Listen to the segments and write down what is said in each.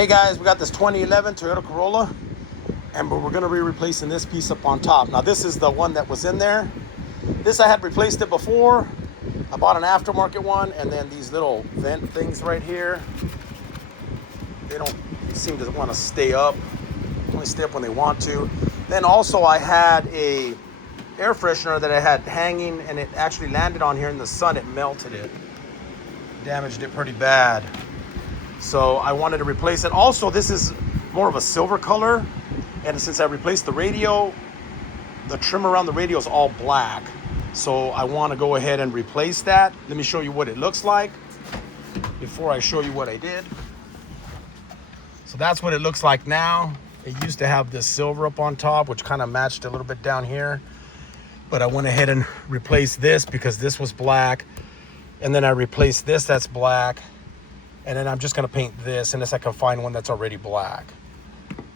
Hey guys, we got this 2011 Toyota Corolla, and we're going to be replacing this piece up on top. Now this is the one that was in there. This I had replaced it before. I bought an aftermarket one, and then these little vent things right here, they don't seem to want to stay up. Only stay up when they want to. Then also I had a air freshener that I had hanging, and it actually landed on here in the sun. It melted it, damaged it pretty bad. So I wanted to replace it. Also, this is more of a silver color, and since I replaced the radio, the trim around the radio is all black. So I want to go ahead and replace that. Let me show you what it looks like before I show you what I did. So that's what it looks like now. It used to have this silver up on top, which kind of matched a little bit down here. But I went ahead and replaced this because this was black. And then I replaced this, that's black. And then I'm just gonna paint this unless I can find one that's already black.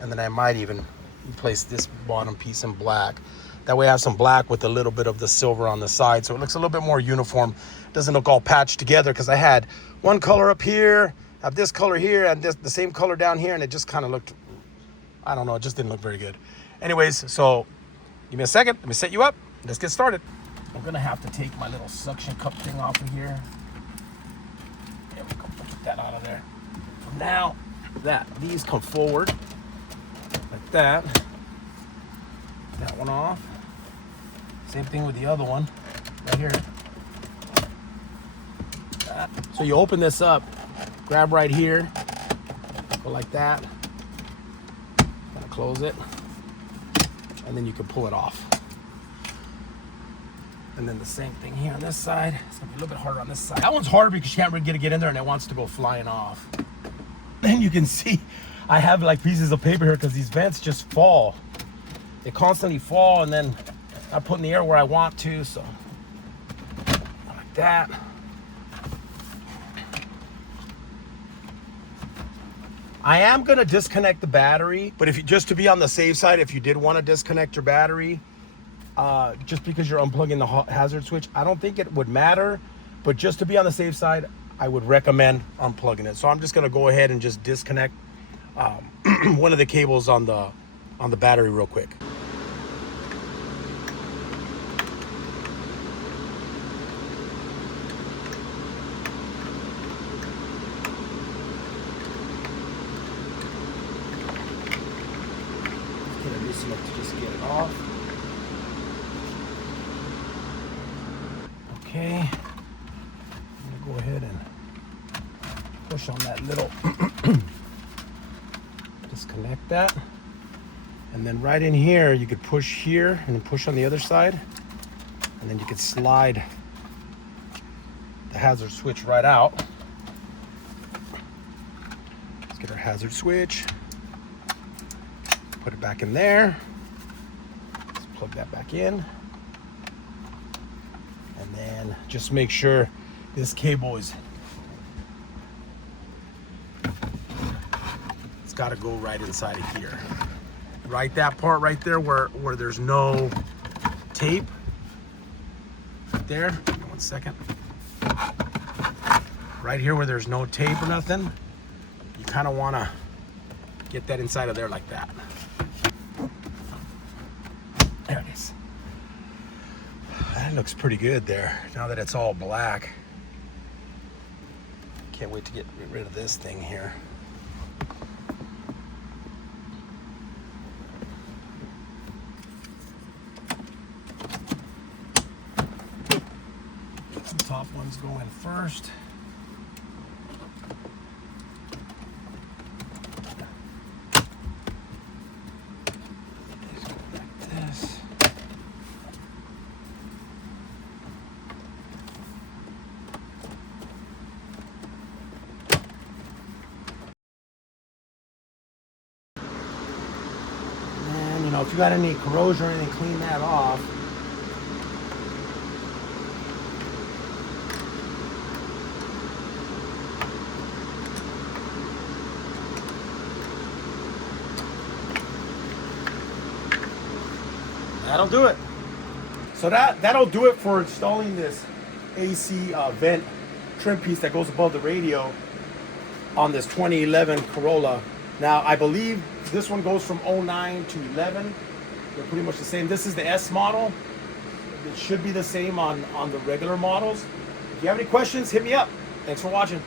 And then I might even replace this bottom piece in black. That way I have some black with a little bit of the silver on the side, so it looks a little bit more uniform. It doesn't look all patched together, because I had one color up here, have this color here, and this, the same color down here, and it just kind of looked, I don't know, it just didn't look very good. Anyways, so give me a second, let me set you up, let's get started. I'm gonna have to take my little suction cup thing off of here. There we go, get that out of there. So now that these come forward like that, that one off. Same thing with the other one right here. That. So you open this up, grab right here, go like that, gonna close it, and then you can pull it off. And then the same thing here on this side. It's gonna be a little bit harder on this side. That one's harder because you can't really get in there and it wants to go flying off. Then you can see I have like pieces of paper here because these vents just fall. They constantly fall, and then I put in the air where I want to, so like that. I am gonna disconnect the battery, but if you, just to be on the safe side, if you did want to disconnect your battery, just because you're unplugging the hazard switch, I don't think it would matter, but just to be on the safe side, I would recommend unplugging it. So I'm just gonna go ahead and just disconnect one of the cables on the battery real quick. Get it loose enough to just get it off. Okay, I'm gonna go ahead and push on that little disconnect that, and then right in here you could push here and then push on the other side, and then you could slide the hazard switch right out. Let's get our hazard switch, put it back in there, let's plug that back in, and then just make sure this cable is, it's got to go right inside of here. Right, that part right there where there's no tape. Right there. 1 second. Right here where there's no tape or nothing, you kind of want to get that inside of there like that. There it is. That looks pretty good there, now that it's all black. Can't wait to get rid of this thing here. The top ones go in first. These go like this. And you know, if you got any corrosion or anything, clean that off. That'll do it. So that'll do it for installing this AC vent trim piece that goes above the radio on this 2011 Corolla Now, I believe this one goes from 09 to 11. They're pretty much the same. This is the S model. It should be the same on the regular models. If you have any questions, hit me up. Thanks for watching.